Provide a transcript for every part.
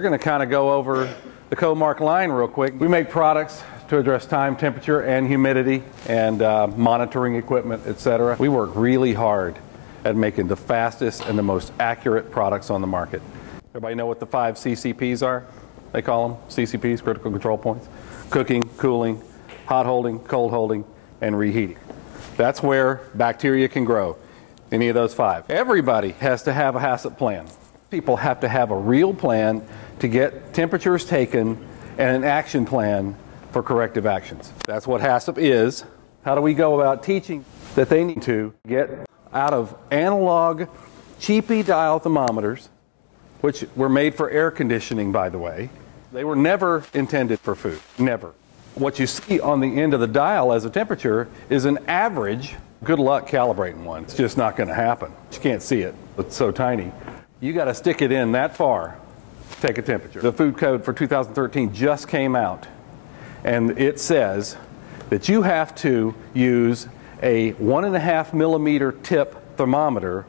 We're going to kind of go over the Comark line real quick. We make products to address time, temperature, and humidity, and monitoring equipment, etc. We work really hard at making the fastest and the most accurate products on the market. Everybody know what the 5 CCPs are? They call them Ccp'S, critical control points. Cooking, cooling, hot holding, cold holding, and reheating. That's where bacteria can grow, any of those 5. Everybody has to have a HACCP plan. People have to have a real plan to get temperatures taken and an action plan for corrective actions. That's what HACCP is. How do we go about teaching that they need to get out of analog, cheapy dial thermometers, which were made for air conditioning, by the way. They were never intended for food, never. What you see on the end of the dial as a temperature is an average. Good luck calibrating one. It's just not going to happen. You can't see it. It's so tiny. You got to stick it in that far to take a temperature. The food code for 2013 just came out, and it says that you have to use a 1.5 millimeter tip thermometer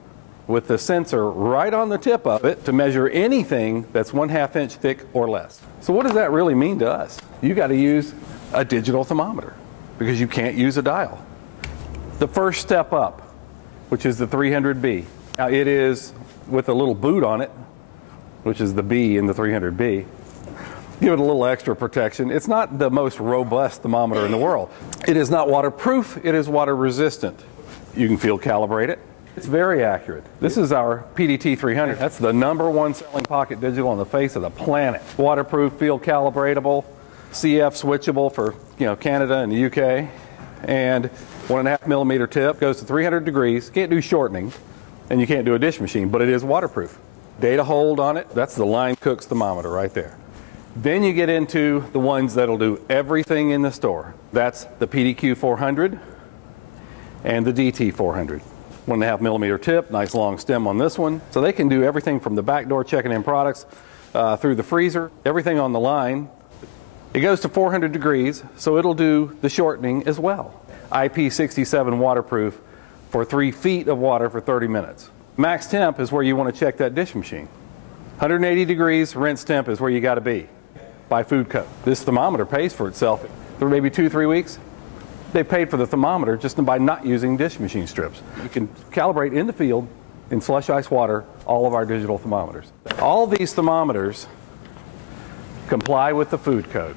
with the sensor right on the tip of it to measure anything that's 1/2 inch thick or less. So what does that really mean to us? You got to use a digital thermometer because you can't use a dial. The first step up, which is the 300B. Now it is with a little boot on it, which is the B in the 300B. Give it a little extra protection. It's not the most robust thermometer in the world. It is not waterproof, it is water resistant. You can field calibrate it. It's very accurate. This is our PDT 300. That's the #1 selling pocket digital on the face of the planet. Waterproof, field calibratable, CF switchable for Canada and the UK, and 1.5 millimeter tip, goes to 300 degrees. Can't do shortening, and you can't do a dish machine, but it is waterproof. Data hold on it. That's the Line Cook's thermometer right there. Then you get into the ones that'll do everything in the store. That's the PDQ 400 and the DT 400. 1.5 millimeter tip, nice long stem on this one. So they can do everything from the back door checking in products through the freezer, everything on the line. It goes to 400 degrees, so it'll do the shortening as well. IP67 waterproof for 3 feet of water for 30 minutes. Max temp is where you want to check that dish machine. 180 degrees rinse temp is where you got to be by food code. This thermometer pays for itself for maybe 2-3 weeks. They paid for the thermometer just by not using dish machine strips. You can calibrate in the field in slush ice water all of our digital thermometers. All these thermometers comply with the food code.